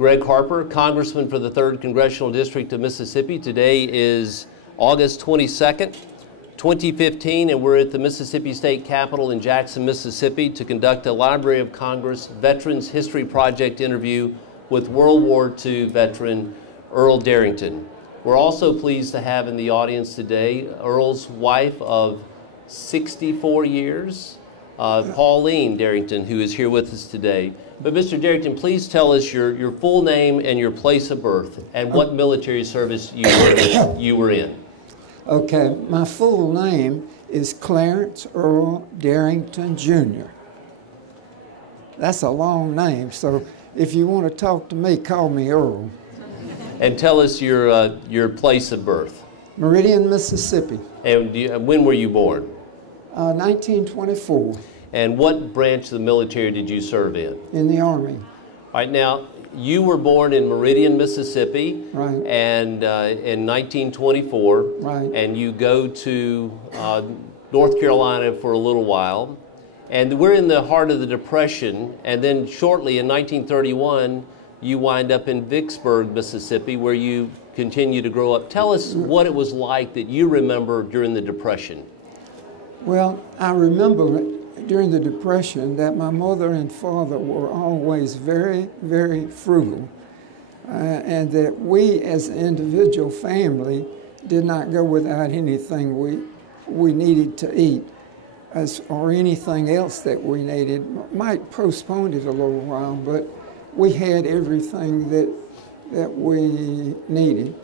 Greg Harper, Congressman for the 3rd Congressional District of Mississippi. Today is August 22nd, 2015, and we're at the Mississippi State Capitol in Jackson, Mississippi to conduct a Library of Congress Veterans History Project interview with World War II veteran Earl Derrington. We're also pleased to have in the audience today Earl's wife of 64 years, Pauline Derrington, who is here with us today. But Mr. Derrington, please tell us your full name and your place of birth and what military service you were in. Okay, my full name is Clarence Earl Derrington, Jr. That's a long name, so if you want to talk to me, call me Earl. And tell us your place of birth. Meridian, Mississippi. And when were you born? 1924. And what branch of the military did you serve in? In the Army. All right, now, you were born in Meridian, Mississippi, right, and in 1924, right, and you go to North Carolina for a little while, and we're in the heart of the Depression, and then shortly in 1931, you wind up in Vicksburg, Mississippi, where you continue to grow up. Tell us what it was like that you remember during the Depression. Well, I remember during the Depression that my mother and father were always very, very frugal, and that we as an individual family did not go without anything we needed to eat or anything else that we needed. Might postpone it a little while, but we had everything that we needed.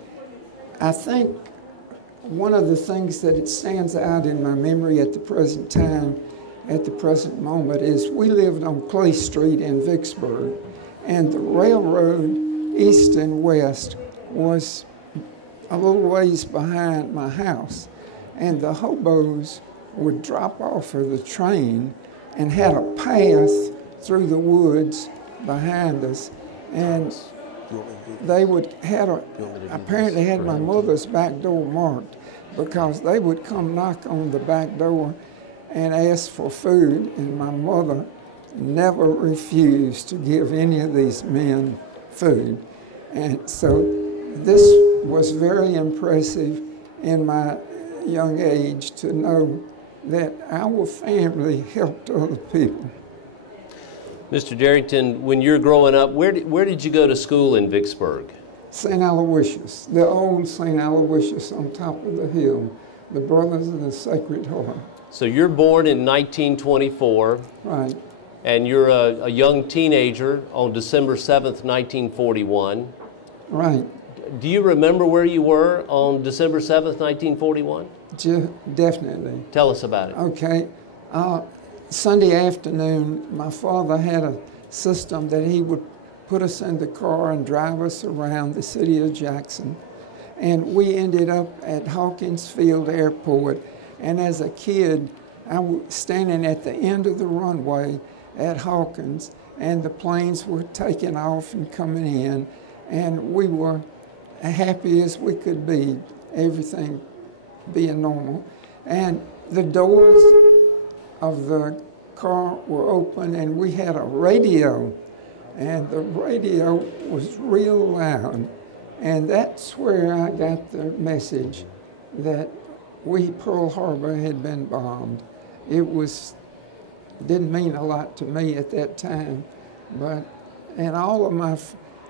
I think one of the things that it stands out in my memory at the present time, at the present moment, is we lived on Clay Street in Vicksburg, and the railroad east and west was a little ways behind my house, and the hobos would drop off of the train and had a path through the woods behind us, and they would apparently had my mother's back door marked, because they would come knock on the back door and ask for food, and my mother never refused to give any of these men food. And so this was very impressive in my young age to know that our family helped other people. Mr. Derrington, when you're growing up, where did you go to school in Vicksburg? St. Aloysius, the old St. Aloysius on top of the hill, the Brothers of the Sacred Heart. So you're born in 1924. Right. And you're a young teenager on December 7th, 1941. Right. Do you remember where you were on December 7th, 1941? Definitely. Tell us about it. Okay. Sunday afternoon, my father had a system that he would put us in the car and drive us around the city of Jackson. And we ended up at Hawkins Field Airport. And as a kid, I was standing at the end of the runway at Hawkins, and the planes were taking off and coming in, and we were happy as we could be, everything being normal. And the doors of the car were open, and we had a radio, and the radio was real loud. And that's where I got the message that Pearl Harbor had been bombed. It didn't mean a lot to me at that time, and all of my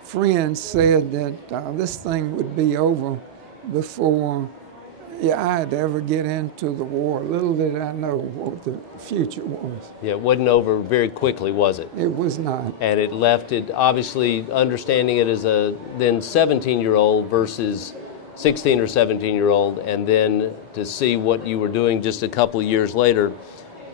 friends said that this thing would be over before I'd ever get into the war. Little did I know what the future was. Yeah, it wasn't over very quickly, was it? It was not. And it left it, obviously, understanding it as a then 17-year-old versus 16 or 17-year-old, and then to see what you were doing just a couple of years later.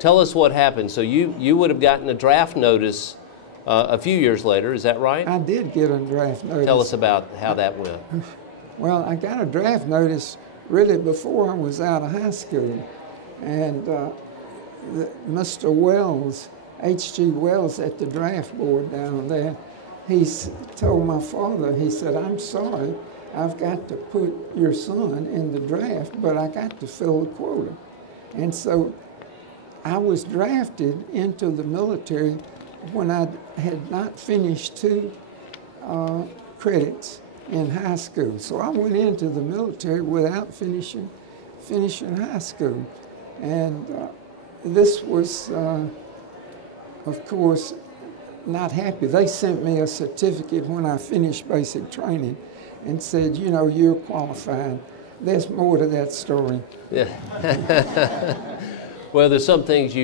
Tell us what happened. So you would have gotten a draft notice a few years later, is that right? I did get a draft notice. Tell us about how that went. Well, I got a draft notice really before I was out of high school. And Mr. Wells, H.G. Wells at the draft board down there, he told my father, he said, "I'm sorry, I've got to put your son in the draft, but I got to fill the quota." And so I was drafted into the military when I had not finished two credits in high school. So I went into the military without finishing high school. And this was, of course, not happy. They sent me a certificate when I finished basic training and said, you know, you're qualified. There's more to that story. Yeah. Well, there's some things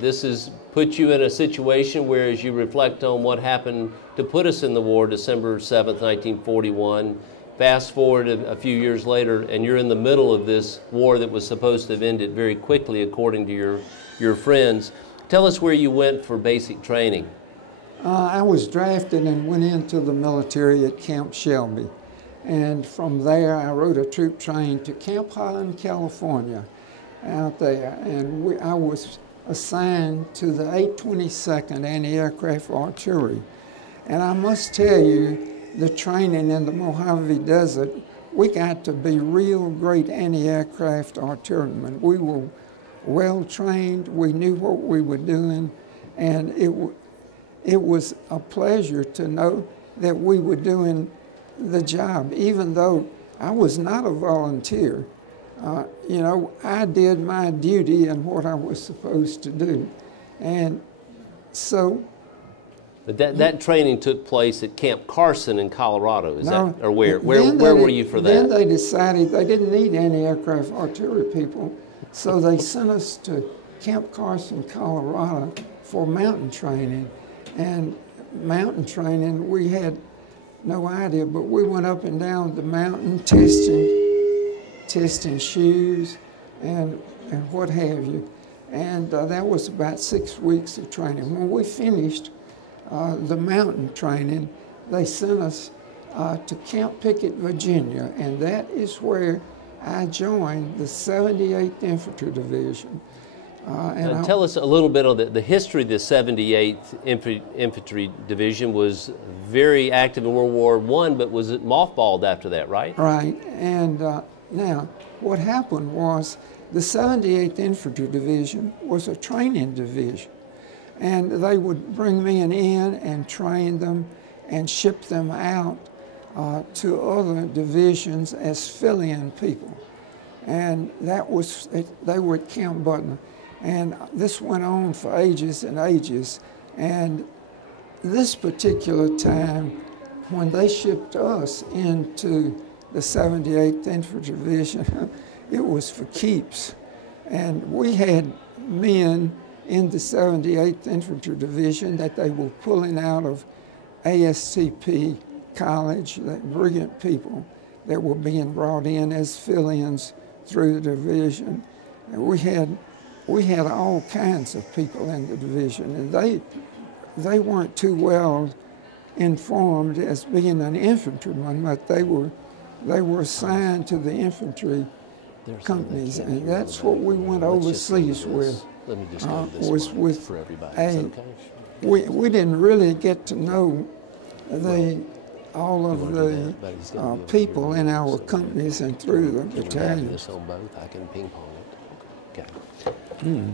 this has put you in a situation where, as you reflect on what happened to put us in the war, December 7th, 1941, fast forward a few years later, and you're in the middle of this war that was supposed to have ended very quickly, according to your friends. Tell us where you went for basic training. I was drafted and went into the military at Camp Shelby. And from there, I rode a troop train to Camp Highland, California, out there. And I was assigned to the 822nd Anti-Aircraft Artillery. And I must tell you, the training in the Mojave Desert, we got to be real great anti-aircraft artillerymen. We were well trained, we knew what we were doing, and it was a pleasure to know that we were doing the job, even though I was not a volunteer. You know, I did my duty and what I was supposed to do. And so... But that training took place at Camp Carson in Colorado, is that, or where were you for that? Then they decided they didn't need anti-aircraft artillery people, so they sent us to Camp Carson, Colorado for mountain training. And mountain training, we had no idea, but we went up and down the mountain testing shoes and what have you. And that was about 6 weeks of training. When we finished the mountain training, they sent us to Camp Pickett, Virginia, and that is where I joined the 78th Infantry Division. And tell us a little bit on the history of the 78th Infantry Division. Was very active in World War I, but was it mothballed after that, right? Right, and now what happened was the 78th Infantry Division was a training division, and they would bring men in and train them and ship them out to other divisions as fill-in people. And that was, they were at Camp Butler. And this went on for ages and ages. And this particular time, when they shipped us into the 78th Infantry Division, it was for keeps. And we had men in the 78th Infantry Division that they were pulling out of ASCP College, that brilliant people that were being brought in as fill-ins through the division. And we had all kinds of people in the division, and they weren't too well informed as being an infantryman, but they were assigned to the infantry companies, and that's what we went overseas with. Was with we didn't really get to know all of the people in our companies and through the battalions.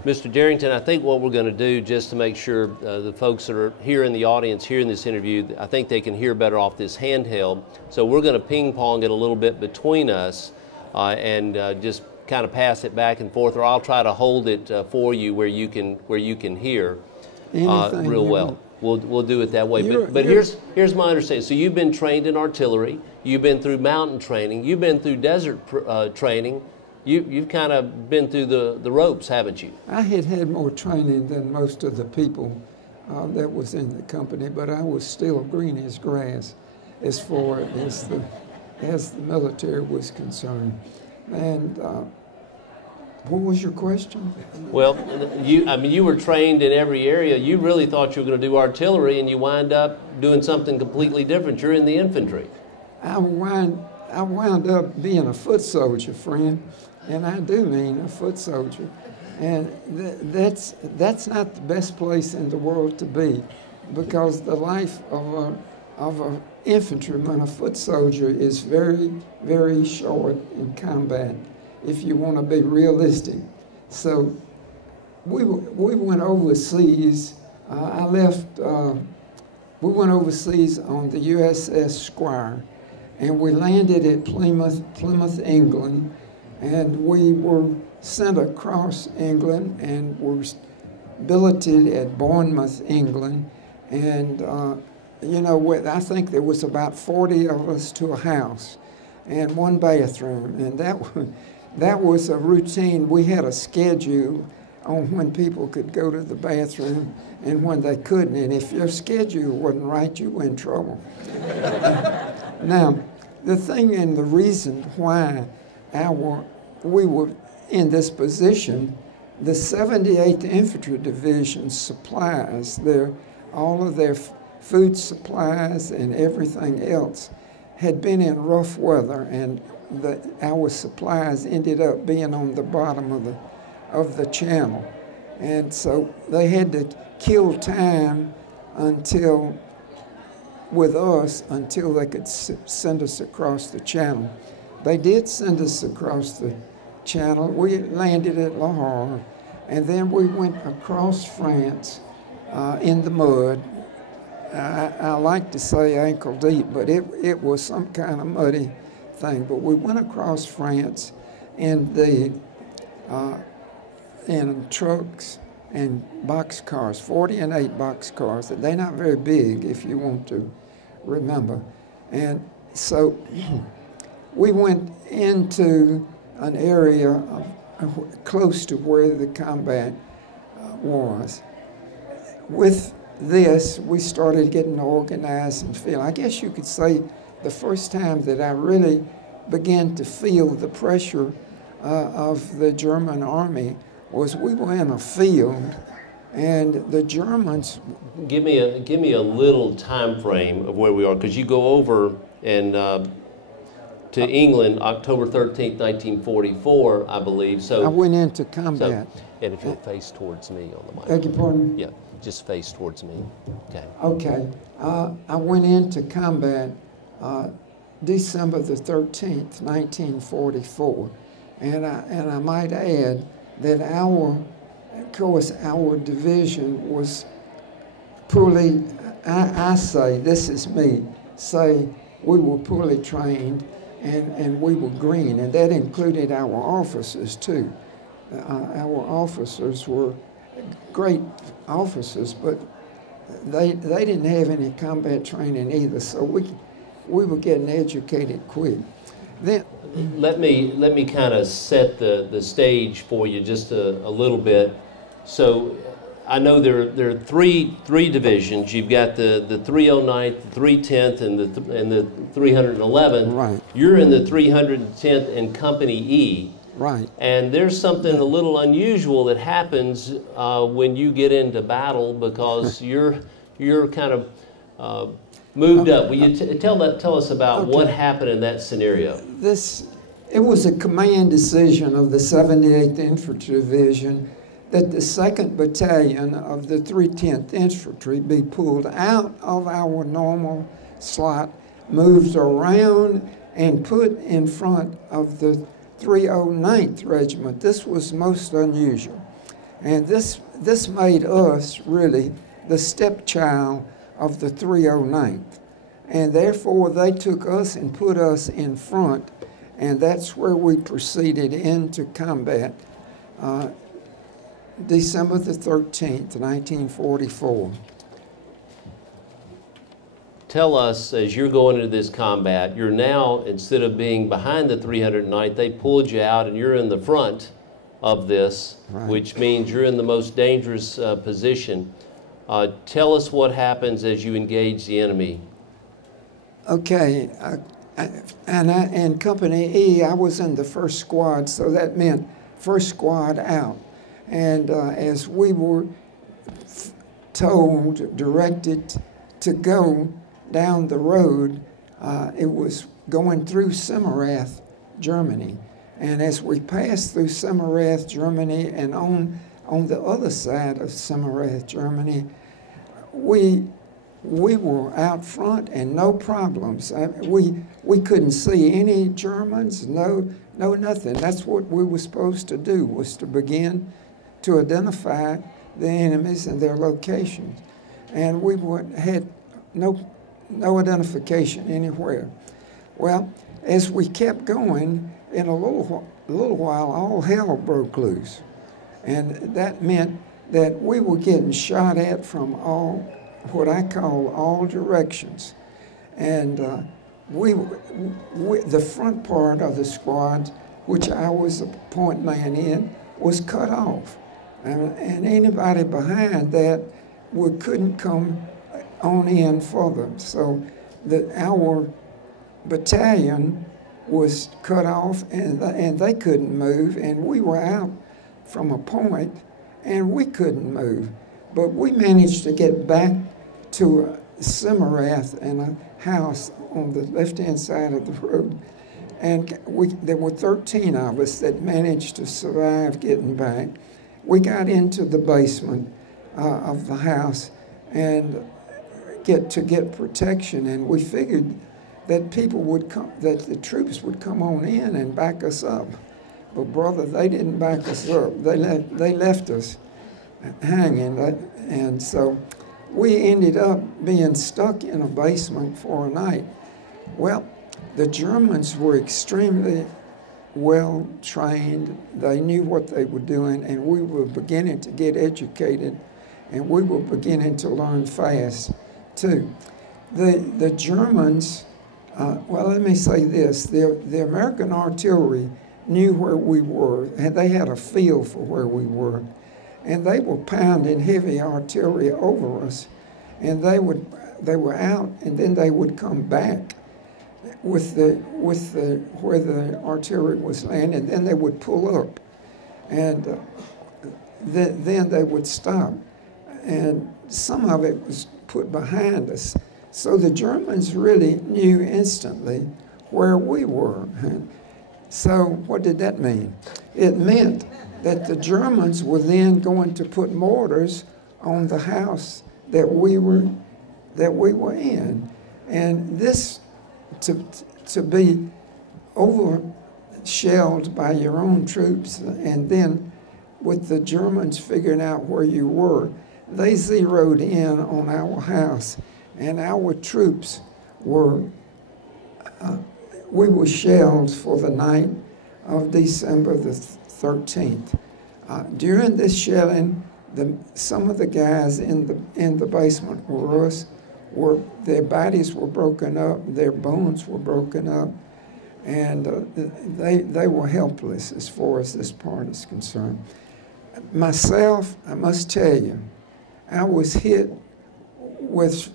Mr. Derrington, I think what we're going to do, just to make sure the folks that are here in the audience hearing this interview, I think they can hear better off this handheld. So we're going to ping pong it a little bit between us and just kind of pass it back and forth, or I'll try to hold it for you where you can hear real well. We'll do it that way. But here's my understanding. So you've been trained in artillery. You've been through mountain training. You've been through desert training. You've kind of been through the ropes, haven't you? I had more training than most of the people that was in the company, but I was still green as grass as far as the military was concerned. And what was your question? Well, you were trained in every area. You really thought you were going to do artillery, and you wind up doing something completely different. You're in the infantry. I wound up being a foot soldier, friend. And I do mean a foot soldier. And that's not the best place in the world to be, because the life of an infantryman, a foot soldier, is very, very short in combat, if you want to be realistic. So we went overseas. I left we went overseas on the USS Squire, and we landed at Plymouth, England, and we were sent across England and were billeted at Bournemouth, England, and you know, I think there was about 40 of us to a house and one bathroom, and that was a routine. We had a schedule on when people could go to the bathroom and when they couldn't, and if your schedule wasn't right, you were in trouble. Now, the thing and the reason why we were in this position, the 78th Infantry Division supplies, all of their food supplies and everything else had been in rough weather, and our supplies ended up being on the bottom of the channel. And so they had to kill time with us until they could send us across the channel. They did send us across the channel. We landed at La Havre, and then we went across France in the mud. I like to say ankle deep, but it was some kind of muddy thing. But we went across France in trucks and boxcars, 40 and 8 boxcars. They're not very big, if you want to remember. And so we went into an area close to where the combat was. With this, we started getting organized and feel. I guess you could say the first time that I really began to feel the pressure of the German army was we were in a field, and the Germans. Give me a little time frame of where we are, because you go over and to England October 13th, 1944, I believe. So I went into combat. And if you'll face towards me on the mic. Beg your pardon? Yeah, just face towards me. Okay. Okay. I went into combat December the 13th, 1944, and I might add that our division was poorly. I say, this is me, say we were poorly trained, and we were green, and that included our officers too. Our officers were great officers, but they didn't have any combat training either, so we were getting educated quick. Then let me kind of set the stage for you just a little bit. So I know there are three divisions. You've got the 309th, the 310th, and the 311th. Right. You're in the 310th and Company E. Right. And there's something a little unusual that happens when you get into battle, because you're kind of moved up. Will you tell us about what happened in that scenario? It was a command decision of the 78th Infantry Division that the 2nd Battalion of the 310th Infantry be pulled out of our normal slot, moved around, and put in front of the 309th Regiment. This was most unusual. And this made us really the stepchild of the 309th. And therefore they took us and put us in front, and that's where we proceeded into combat December the 13th, 1944. Tell us, as you're going into this combat, you're now, instead of being behind the 309th, they pulled you out and you're in the front of this, right, which means you're in the most dangerous position. Tell us what happens as you engage the enemy. Okay, and Company E, I was in the first squad, so that meant first squad out. And as we were directed to go down the road, it was going through Semirath, Germany. And as we passed through Semirath, Germany, and on the other side of Semirath, Germany, we were out front and no problems. We couldn't see any Germans, no nothing. That's what we were supposed to do, was to begin to identify the enemies and their locations. And we had no identification anywhere. Well, as we kept going, in a little while, all hell broke loose. And that meant that we were getting shot at from what I call all directions. And the front part of the squad, which I was a point man in, was cut off. And anybody behind that couldn't come on in further. So our battalion was cut off, and they couldn't move, and we were out from a point, and we couldn't move. But we managed to get back to Cimmerath and a house on the left-hand side of the road, and there were 13 of us that managed to survive getting back. We got into the basement of the house and get protection, and we figured that people would come, that the troops would come on in and back us up. But brother, they didn't back us up. They left us hanging, and so we ended up being stuck in a basement for a night. Well, the Germans were extremely well trained. They knew what they were doing, and we were beginning to get educated, and we were beginning to learn fast too. The Germans, well, let me say this, the American artillery knew where we were, and they had a feel for where we were, and they were pounding heavy artillery over us, and they were out, and then they would come back with where the artillery was landing, and then they would pull up, and then they would stop, and some of it was put behind us. So the Germans really knew instantly where we were. So what did that mean? It meant that the Germans were then going to put mortars on the house that we were in, and this to be over-shelled by your own troops, and then with the Germans figuring out where you were, they zeroed in on our house, and our troops were, we were shelled for the night of December the 13th. During this shelling, some of the guys in the basement their bodies were broken up, their bones were broken up, and they were helpless as far as this part is concerned. Myself, I must tell you, I was hit with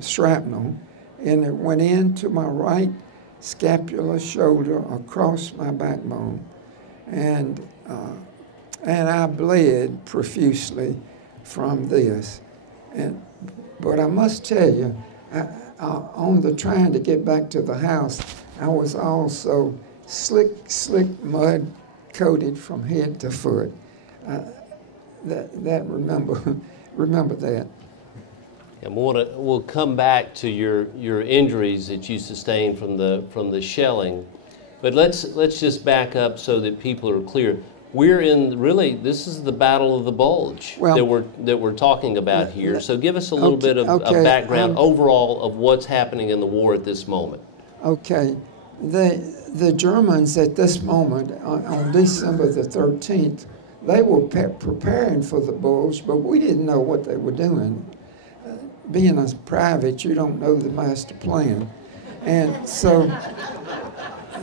shrapnel, and it went into my right scapular shoulder across my backbone, and I bled profusely from this. But I must tell you, on the trying to get back to the house, I was also slick mud coated from head to foot. Remember that. And we'll come back to your injuries that you sustained from the shelling, but let's just back up so that people are clear. We're in this is the Battle of the Bulge that we're talking about here. So give us a little bit of background overall of what's happening in the war at this moment. Okay, the Germans at this moment on December the 13th, they were preparing for the Bulge, but we didn't know what they were doing. Being a private, you don't know the master plan, and so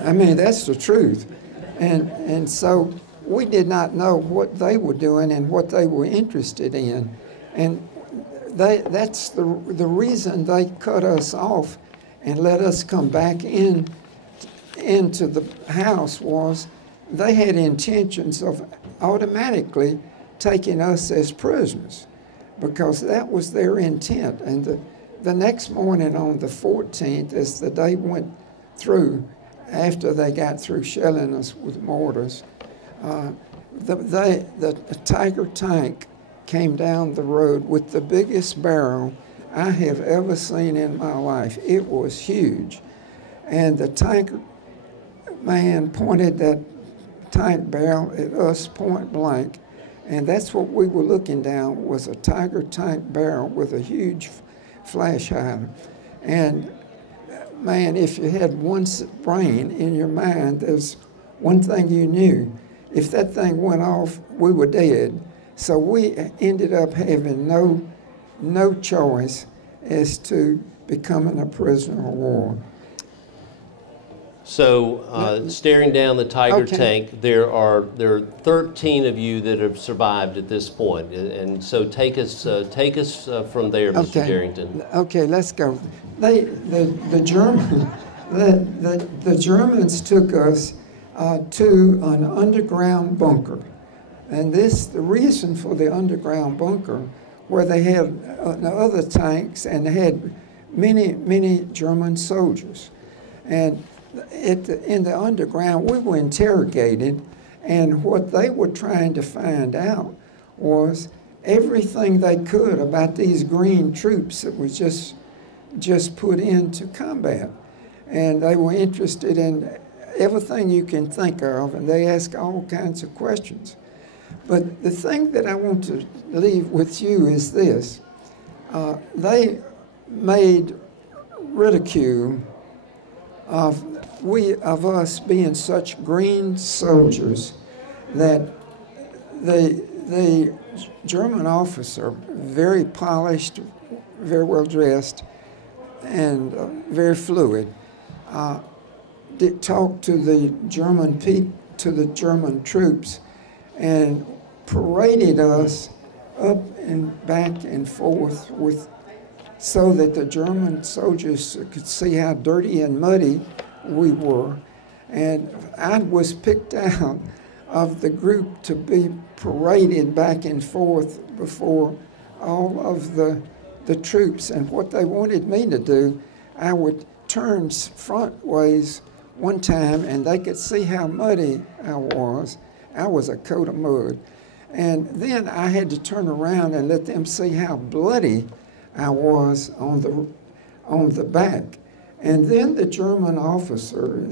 I mean that's the truth, and so we did not know what they were doing and what they were interested in, and that's the reason they cut us off and let us come back into the house was they had intentions of automatically taking us as prisoners, because that was their intent. And the next morning on the 14th, as the day went through, after they got through shelling us with mortars, the Tiger tank came down the road with the biggest barrel I have ever seen in my life. It was huge. And the tank man pointed that tank barrel at us point blank, and that's what we were looking down, was a Tiger tank barrel with a huge flash hider. And man, if you had one brain in your mind, there's one thing you knew. If that thing went off, we were dead. So we ended up having no choice as to becoming a prisoner of war. So, staring down the Tiger tank, there are 13 of you that have survived at this point, and so take us from there, Mr. Derrington. Okay, let's go. The Germans took us to an underground bunker, and the reason for the underground bunker, where they had other tanks and they had many German soldiers, and in the underground, we were interrogated, and what they were trying to find out was everything they could about these green troops that was just put into combat. And they were interested in everything you can think of, and they asked all kinds of questions. But the thing that I want to leave with you is this. They made ridicule of us being such green soldiers that the German officer, very polished, very well dressed, and very fluid, did talk to the German troops, and paraded us up and back and forth so that the German soldiers could see how dirty and muddy we were. And I was picked out of the group to be paraded back and forth before all of the troops. And what they wanted me to do, I would turn front ways one time and they could see how muddy I was. I was a coat of mud. And then I had to turn around and let them see how bloody I was on the back. And then the German officer,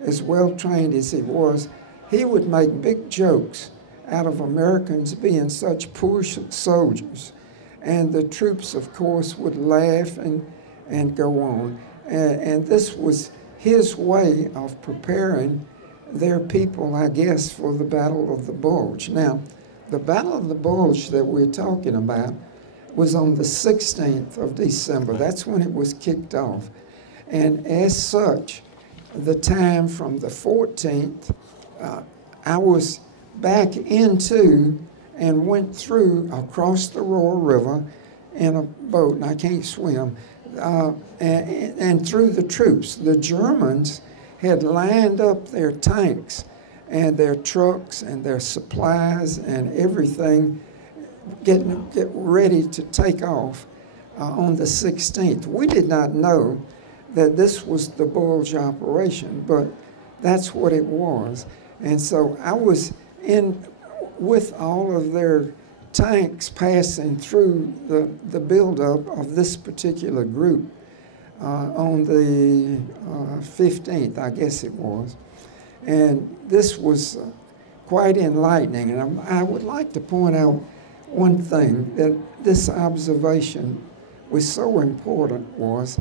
as well trained as he was, he would make big jokes out of Americans being such poor soldiers. And the troops, of course, would laugh and go on. And this was his way of preparing their people, I guess, for the Battle of the Bulge. Now, the Battle of the Bulge that we're talking about was on the 16th of December. That's when it was kicked off. And as such, the time from the 14th, I was back into and went through across the Royal River in a boat, and I can't swim, and through the troops. The Germans had lined up their tanks and their trucks and their supplies and everything, get ready to take off on the 16th. We did not know that this was the Bulge operation, but that's what it was. And so I was in with all of their tanks passing through the buildup of this particular group on the 15th, I guess it was. And this was quite enlightening. And I would like to point out one thing, that this observation was so important, was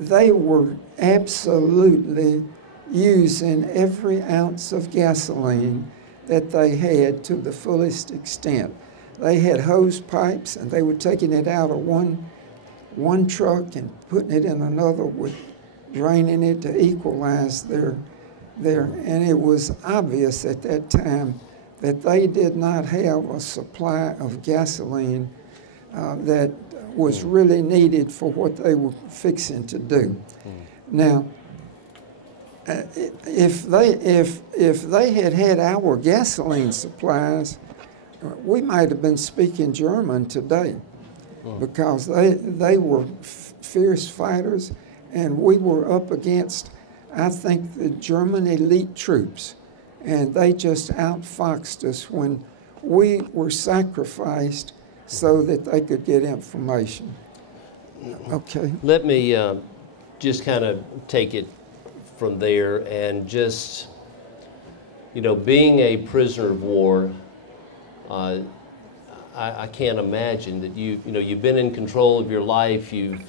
they were absolutely using every ounce of gasoline that they had to the fullest extent. They had hose pipes, and they were taking it out of one truck and putting it in another, with draining it to equalize their. And it was obvious at that time that they did not have a supply of gasoline that was really needed for what they were fixing to do. Now, if they had our gasoline supplies, we might have been speaking German today, because they were fierce fighters, and we were up against, I think, the German elite troops, and they just outfoxed us when we were sacrificed so that they could get information. Okay. Let me just kind of take it from there, and just, being a prisoner of war, I I can't imagine that you've been in control of your life. You've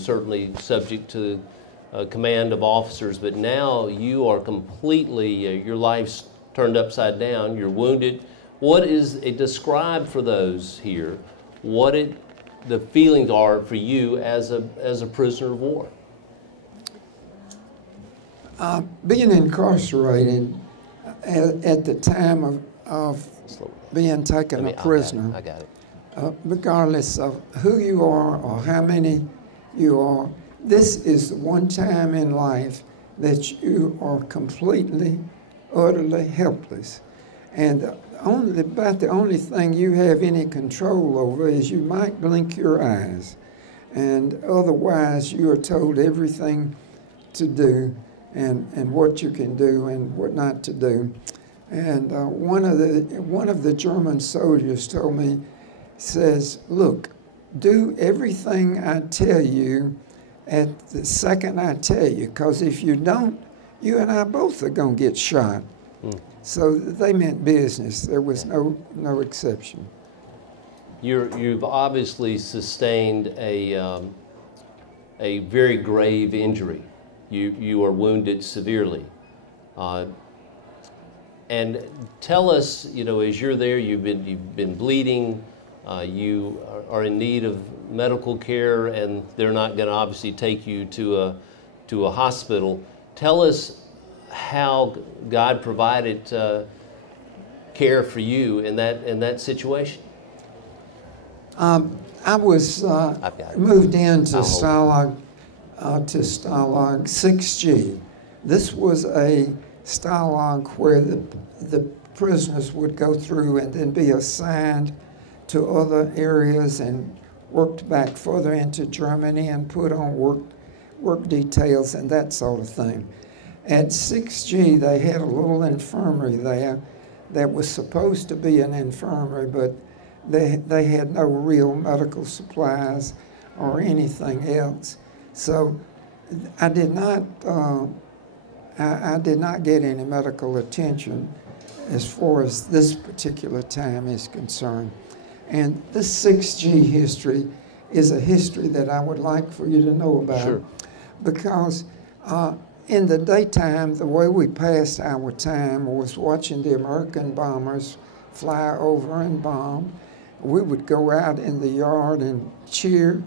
certainly subject to command of officers, but now you are completely your life's turned upside down. You're wounded. What is it? Describe for those here what the feelings are for you as a prisoner of war. Being incarcerated at the time of being taken a prisoner, I got it. Regardless of who you are or how many you are, this is the one time in life that you are completely, utterly helpless. And about the only thing you have any control over is you might blink your eyes. And otherwise, you are told everything to do and what you can do and what not to do. And one of the German soldiers told me, says, look, do everything I tell you at the second I tell you, because if you don't, you and I both are going to get shot. So they meant business. There was no exception. You've obviously sustained a very grave injury. You are wounded severely. And tell us, as you're there, you've been bleeding. You are in need of medical care, and they're not going to obviously take you to a hospital. Tell us how God provided care for you in that situation. I was moved into Stalag 6G. This was a stalag where the prisoners would go through and then be assigned to other areas and worked back further into Germany and put on work details and that sort of thing. At 6G, they had a little infirmary there that was supposed to be an infirmary, but they had no real medical supplies or anything else. So I did not get any medical attention as far as this particular time is concerned. And this 6G history is a history that I would like for you to know about. Sure. Because in the daytime, the way we passed our time was watching the American bombers fly over and bomb. We would go out in the yard and cheer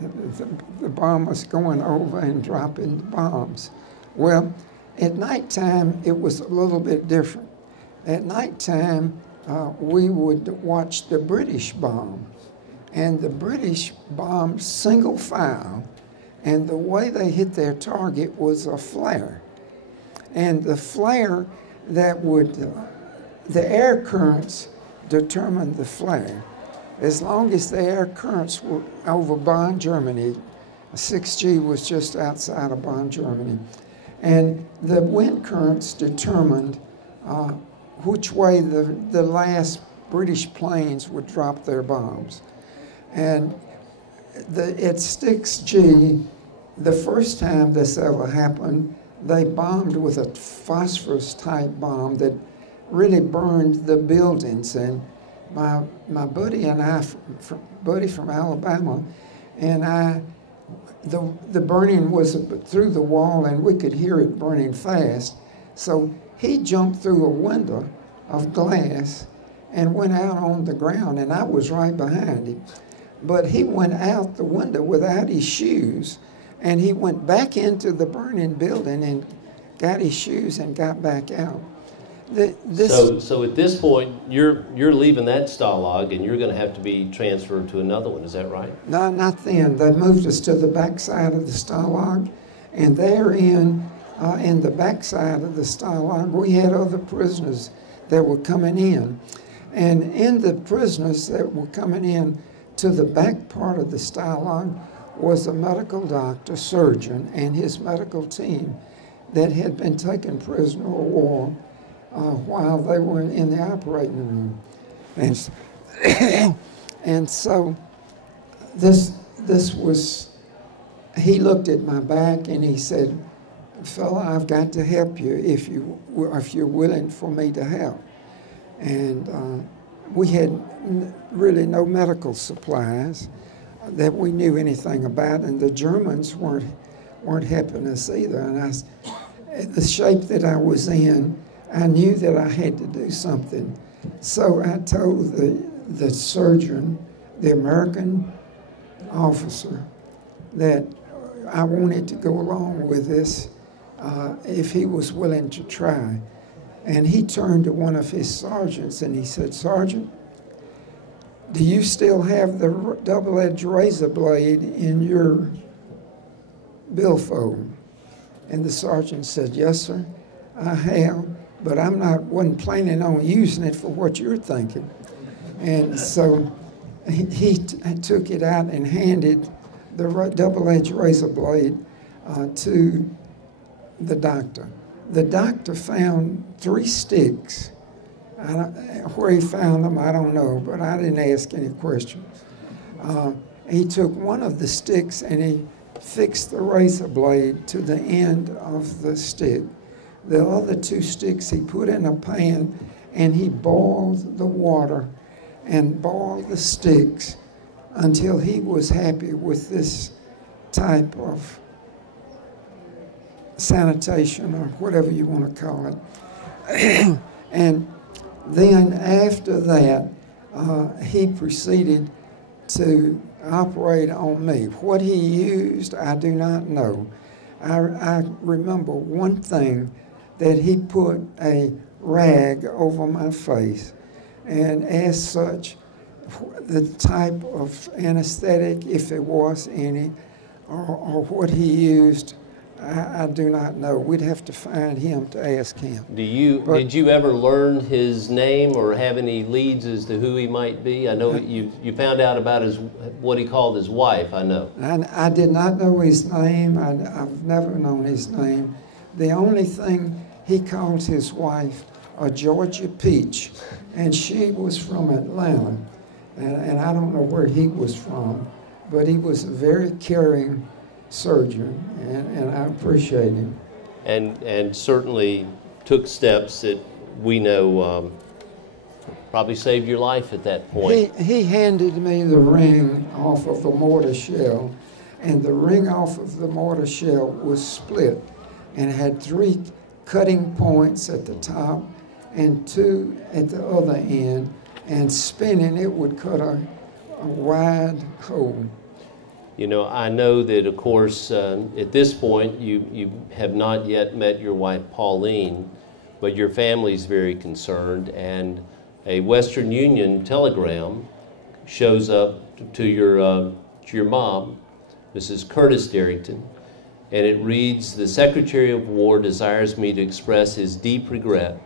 the bombers going over and dropping the bombs. Well, at nighttime, it was a little bit different. At nighttime, we would watch the British bomb. And the British bombed single file, and the way they hit their target was a flare. And the flare that the air currents determined the flare. As long as the air currents were over Bonn, Germany, 6G was just outside of Bonn, Germany, and the wind currents determined which way the last British planes would drop their bombs. And at 6G, the first time this ever happened, they bombed with a phosphorus-type bomb that really burned the buildings. And my buddy and I, buddy from Alabama, and the burning was through the wall, and we could hear it burning fast. So he jumped through a window of glass and went out on the ground, and I was right behind him. But he went out the window without his shoes, and he went back into the burning building and got his shoes and got back out. So at this point, you're leaving that stalag, and you're going to have to be transferred to another one. Is that right? No, not then. They moved us to the backside of the stalag, and therein, in the backside of the stalag, we had other prisoners that were coming in. And in the prisoners that were coming in to the back part of the stalag was a medical doctor, surgeon, and his medical team that had been taken prisoner of war while they were in the operating room. And so this was, he looked at my back and he said, "Fella, I've got to help you if you're willing for me to help." And we had really no medical supplies that we knew anything about, and the Germans weren't helping us either. And the shape that I was in, I knew that I had to do something. So I told the surgeon, the American officer, that I wanted to go along with this if he was willing to try. And he turned to one of his sergeants and he said, "Sergeant, do you still have the double-edged razor blade in your billfold?" And the sergeant said, "Yes, sir, I have, but wasn't planning on using it for what you're thinking." And so he took it out and handed the double-edged razor blade to the doctor. The doctor found 3 sticks. Where he found them, I don't know, but I didn't ask any questions. He took one of the sticks and he fixed the razor blade to the end of the stick. The other 2 sticks he put in a pan and he boiled the water and boiled the sticks until he was happy with this type of sanitation or whatever you want to call it. And then after that, he proceeded to operate on me. What he used, I do not know. I remember one thing, that he put a rag over my face, and as such, the type of anesthetic, if there was any, or what he used, I do not know. We'd have to find him to ask him. Did you ever learn his name or have any leads as to who he might be? I know you found out about what he called his wife, I know. I did not know his name. I've never known his name. The only thing, he called his wife a Georgia Peach, and she was from Atlanta. And I don't know where he was from, but he was a very caring surgeon, and I appreciate him. And certainly took steps that we know probably saved your life at that point. He handed me the ring off of the mortar shell, and the ring off of the mortar shell was split and had 3 cutting points at the top and 2 at the other end, and spinning it would cut a wide hole. You know, I know that, of course, at this point, you have not yet met your wife, Pauline, but your family's very concerned, and a Western Union telegram shows up to your mom, Mrs. Curtis Derrington, and it reads, "The Secretary of War desires me to express his deep regret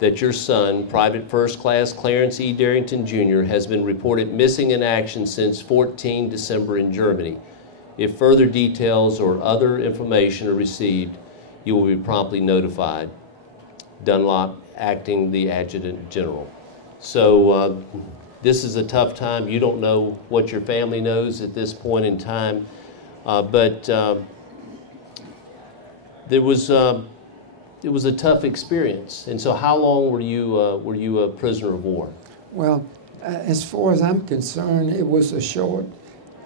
that your son, Private First Class Clarence E. Derrington, Jr., has been reported missing in action since 14 December in Germany. If further details or other information are received, you will be promptly notified. Dunlop, acting the Adjutant General." So this is a tough time. You don't know what your family knows at this point in time, but it was a tough experience. And so how long were you a prisoner of war? Well, as far as I'm concerned, it was a short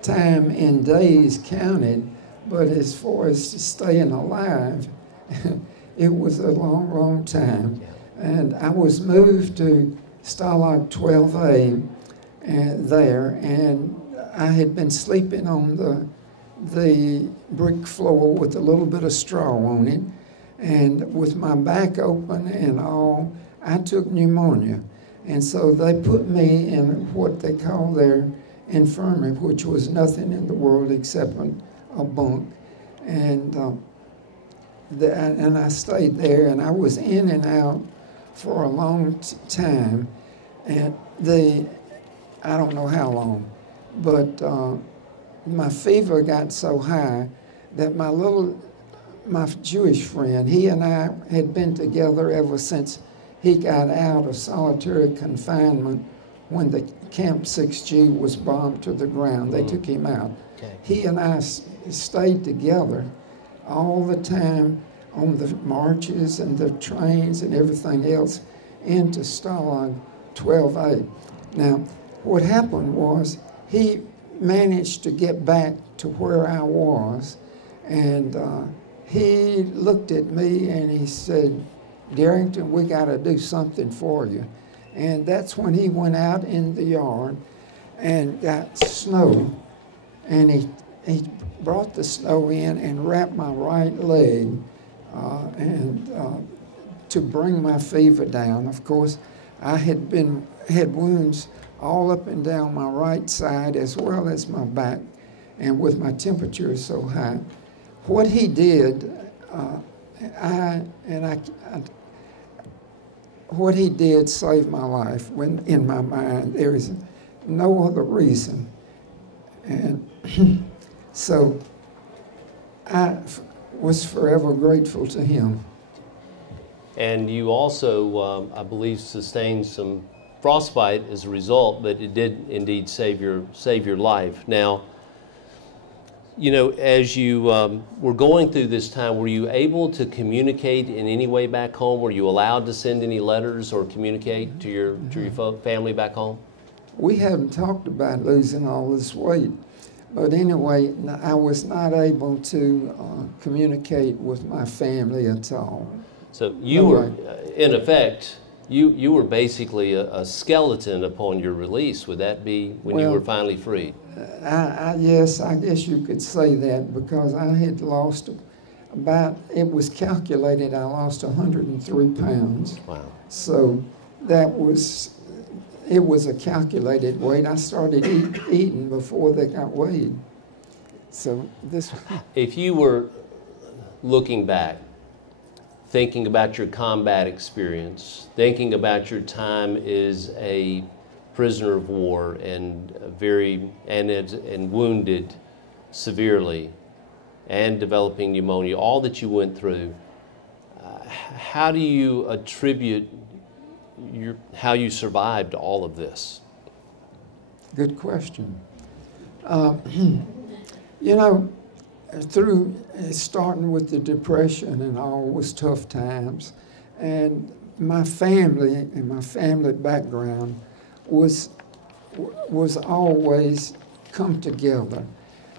time in days counted, but as far as staying alive, it was a long, long time. And I was moved to Stalag 12A there, and I had been sleeping on the brick floor with a little bit of straw on it. And with my back open and all, I took pneumonia. And so they put me in what they call their infirmary, which was nothing in the world except a bunk. And I stayed there, and I was in and out for a long time. And I don't know how long, but my fever got so high that my Jewish friend, he and I had been together ever since he got out of solitary confinement when the Camp 6G was bombed to the ground. They took him out. Okay. He and I stayed together all the time on the marches and the trains and everything else into Stalag 12A. Now, what happened was he managed to get back to where I was, and he looked at me and he said, "Derrington, we got to do something for you." And that's when he went out in the yard and got snow, and he brought the snow in and wrapped my right leg to bring my fever down. Of course, I had wounds all up and down my right side as well as my back, and with my temperature so high. What he did, what he did saved my life. When in my mind there is no other reason, and so I was forever grateful to him. And you also, I believe, sustained some frostbite as a result, but it did indeed save your life. Now, you know, as you were going through this time, were you able to communicate in any way back home? Were you allowed to send any letters or communicate to your family back home? We haven't talked about losing all this weight, but anyway, I was not able to communicate with my family at all. So you were, in effect, you were basically a skeleton upon your release. Would that be when you were finally freed? Yes, I guess you could say that, because I had lost it was calculated I lost 103 pounds. Wow. So it was a calculated weight. I started eating before they got weighed. So this. If you were looking back, thinking about your combat experience, thinking about your time as a prisoner of war and wounded severely, and developing pneumonia, all that you went through, how do you attribute how you survived all of this? Good question. You know, through starting with the Depression and all was tough times, and my family background was always come together,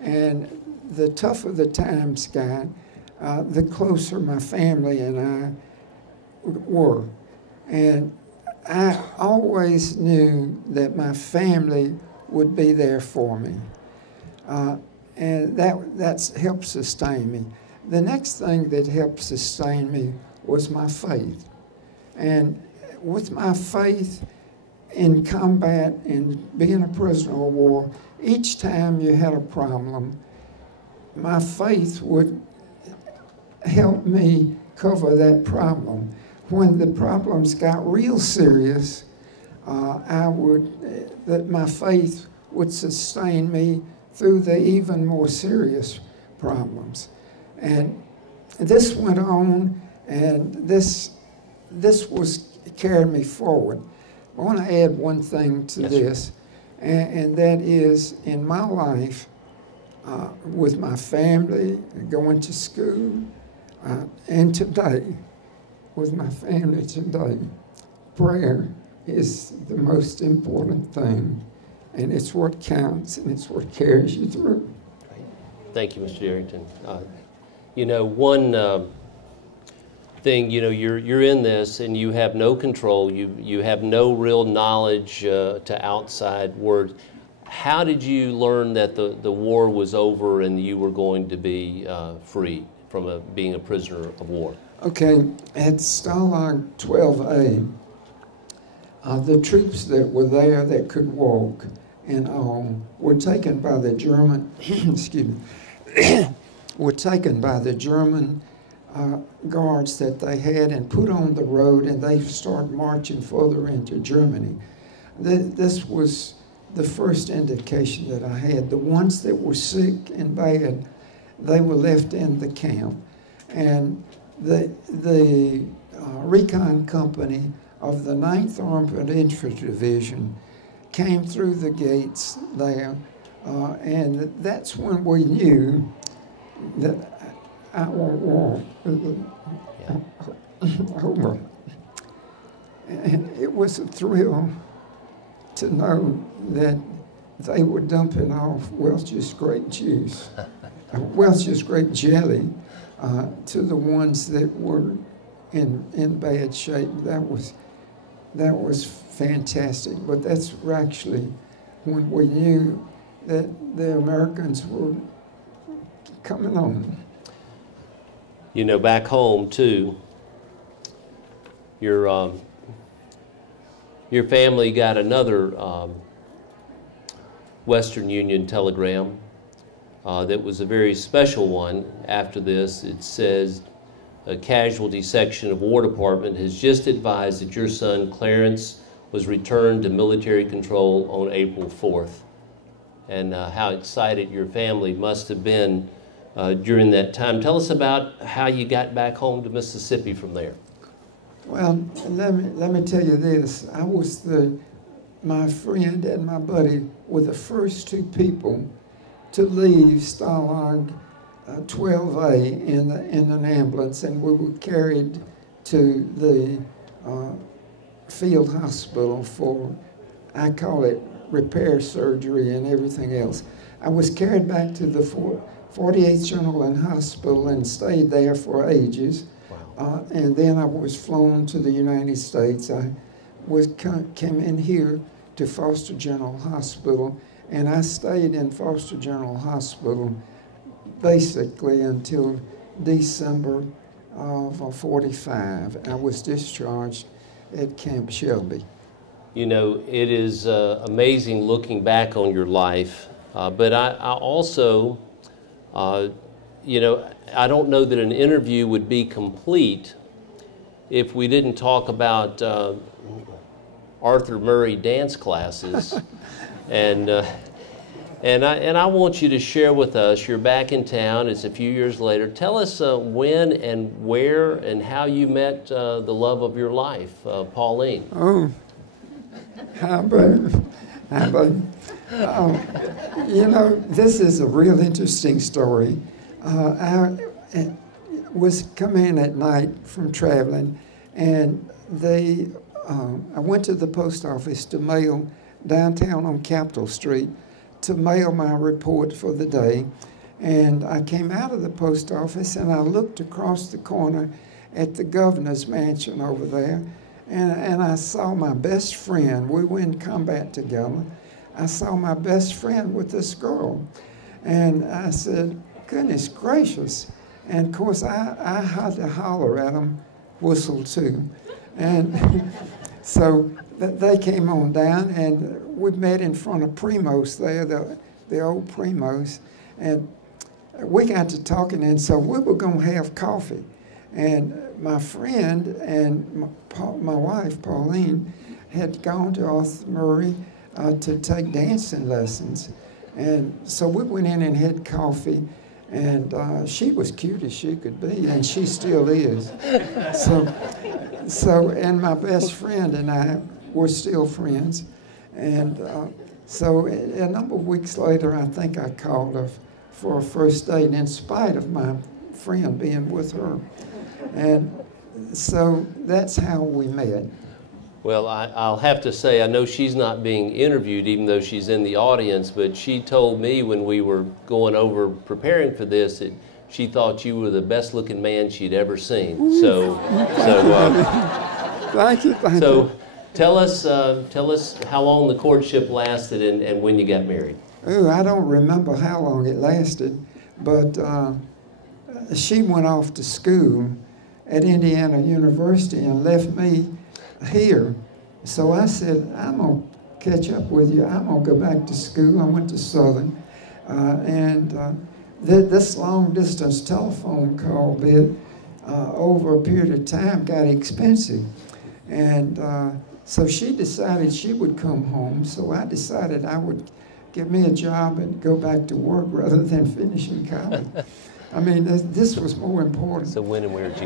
and the tougher the times got, the closer my family and I were, and I always knew that my family would be there for me. And that's helped sustain me. The next thing that helped sustain me was my faith. And with my faith in combat and being a prisoner of war, each time you had a problem, my faith would help me cover that problem. When the problems got real serious, my faith would sustain me through the even more serious problems. And this went on, and this carried me forward. I want to add one thing to this, and that is, in my life, with my family, going to school, and today, with my family today, prayer is the most important thing. And it's what counts, and it's what carries you through. Thank you, Mr. Derrington. You know, one thing, you know, you're in this, and you have no control. You have no real knowledge to outside words. How did you learn that the war was over and you were going to be free from being a prisoner of war? Okay, at Stalag 12A, the troops that were there that could walk and all were taken by the German, excuse me, were taken by the German guards that they had and put on the road, and they started marching further into Germany. This was the first indication that I had. The ones that were sick and bad, they were left in the camp. And the recon company of the 9th Armored Infantry Division came through the gates there, and that's when we knew that our war was over. And it was a thrill to know that they were dumping off Welch's grape juice, Welch's grape jelly, to the ones that were in bad shape. That was fantastic. But that's actually when we knew that the Americans were coming on. You know, back home too, your family got another Western Union telegram that was a very special one. After this, it says, a casualty section of War Department has just advised that your son Clarence was returned to military control on April 4th. And how excited your family must have been during that time. Tell us about how you got back home to Mississippi from there. Well, let me tell you this. My friend and my buddy were the first two people to leave Stalag 12A in an ambulance, and we were carried to the field hospital for, I call it repair surgery and everything else. I was carried back to the 48th General and Hospital and stayed there for ages. Wow. And then I was flown to the United States. I came in here to Foster General Hospital, and I stayed in Foster General Hospital basically until December of '45. I was discharged at Camp Shelby. You know, it is amazing looking back on your life, but I also, you know, I don't know that an interview would be complete if we didn't talk about Arthur Murray dance classes. And I want you to share with us, you're back in town, it's a few years later. Tell us when and where and how you met the love of your life, Pauline. Oh, how about you know, this is a real interesting story. I was coming in at night from traveling, and I went to the post office to mail downtown on Capitol Street to mail my report for the day. And I came out of the post office and I looked across the corner at the governor's mansion over there, and I saw my best friend. We were in combat together. I saw my best friend with this girl. And I said, goodness gracious. And of course, I had to holler at him, whistle too. And so they came on down, and we met in front of Primos there, the old Primos. And we got to talking, and so we were going to have coffee. And my friend and my wife, Pauline, had gone to Arthur Murray to take dancing lessons. And so we went in and had coffee, and she was cute as she could be, and she still is. So and my best friend and I were still friends. And so a number of weeks later, I think I called her for a first date in spite of my friend being with her. And so that's how we met. Well, I'll have to say, I know she's not being interviewed even though she's in the audience, but she told me when we were going over preparing for this that she thought you were the best looking man she'd ever seen. Thank you. So tell us how long the courtship lasted and when you got married. Oh, I don't remember how long it lasted, but she went off to school at Indiana University and left me here. So I said, I'm going to catch up with you. I'm going to go back to school. I went to Southern. This long-distance telephone call bit over a period of time got expensive. And so she decided she would come home. So I decided I would get me a job and go back to work rather than finishing college. I mean, this was more important. So when and where did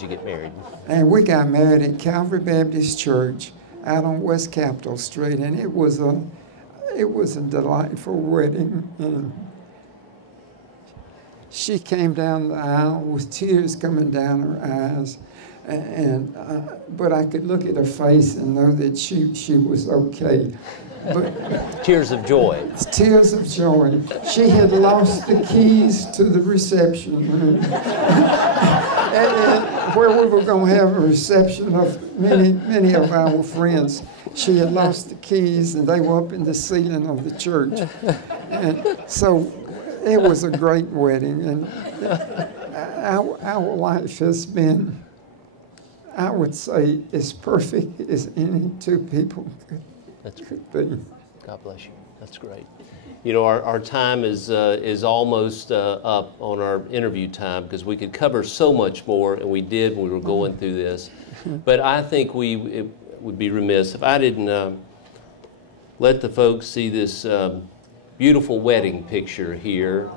you get married? And we got married at Calvary Baptist Church out on West Capitol Street, and it was a delightful wedding. And she came down the aisle with tears coming down her eyes, But I could look at her face and know that she was okay. But tears of joy. Tears of joy. She had lost the keys to the reception room, and where we were going to have a reception of many of our friends. She had lost the keys, and they were up in the ceiling of the church. And so it was a great wedding, and our life has been, I would say, as perfect as any two people could be. God bless you. That's great. You know, our time is almost up on our interview time, because we could cover so much more, and we did when we were going through this. But I think it would be remiss if I didn't let the folks see this beautiful wedding picture here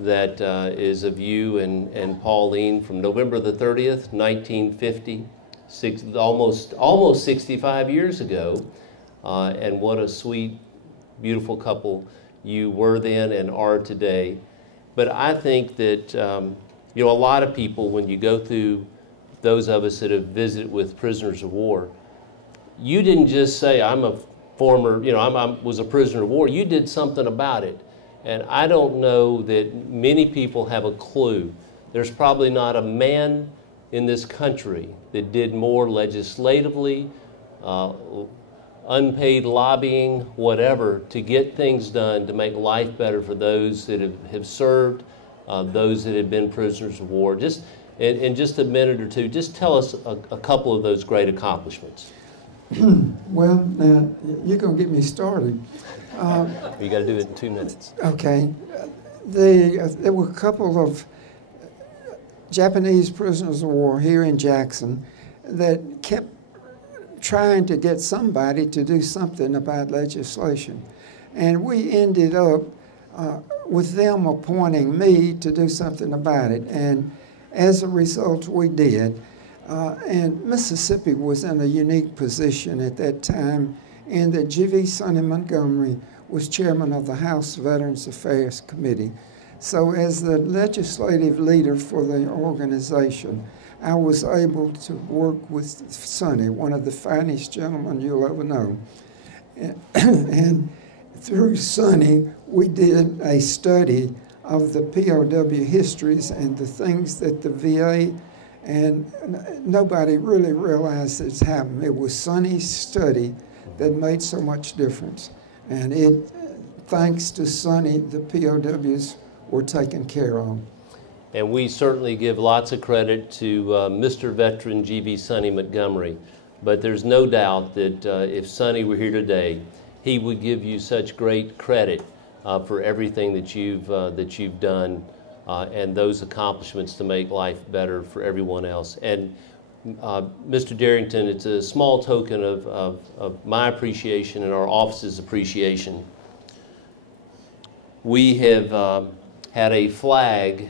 that is of you and Pauline from November the 30th, 1950, almost 65 years ago. And what a sweet, beautiful couple you were then and are today. But I think that, you know, a lot of people, when you go through, those of us that have visited with prisoners of war, you didn't just say, I'm a former, you know, I was a prisoner of war. You did something about it. And I don't know that many people have a clue. There's probably not a man in this country that did more legislatively, unpaid lobbying, whatever, to get things done to make life better for those that have served, those that have been prisoners of war. Just in just a minute or two, just tell us a couple of those great accomplishments. Well, now, you're going to get me started. You got to do it in 2 minutes. Okay. There were a couple of Japanese prisoners of war here in Jackson that kept trying to get somebody to do something about legislation. And we ended up with them appointing me to do something about it. And as a result, we did. And Mississippi was in a unique position at that time in that G.V. Sonny Montgomery was chairman of the House Veterans Affairs Committee. So as the legislative leader for the organization, I was able to work with Sonny, one of the finest gentlemen you'll ever know. And through Sonny, we did a study of the POW histories and the things that the VA, and nobody really realized it's happened. It was Sonny's study that made so much difference. And thanks to Sonny, the POWs were taken care of. And we certainly give lots of credit to Mr. Veteran G.V. Sonny Montgomery. But there's no doubt that if Sonny were here today, he would give you such great credit for everything that you've done and those accomplishments to make life better for everyone else. And Mr. Derrington, it's a small token of my appreciation and our office's appreciation. We have had a flag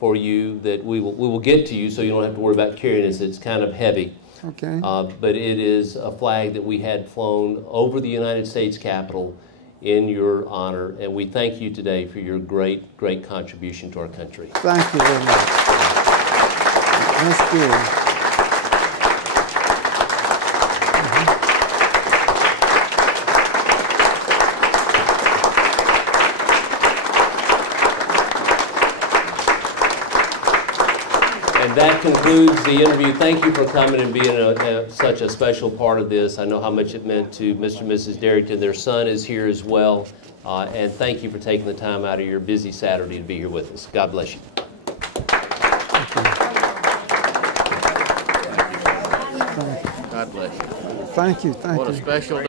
for you that we will get to you, so you don't have to worry about carrying it. It's kind of heavy. Okay. But it is a flag that we had flown over the United States Capitol in your honor, and we thank you today for your great, great contribution to our country. Thank you very much. That's good. And that concludes the interview. Thank you for coming and being such a special part of this. I know how much it meant to Mr. and Mrs. Derrington. Their son is here as well. And thank you for taking the time out of your busy Saturday to be here with us. God bless you. God bless you. Thank you. Thank you. What a special day.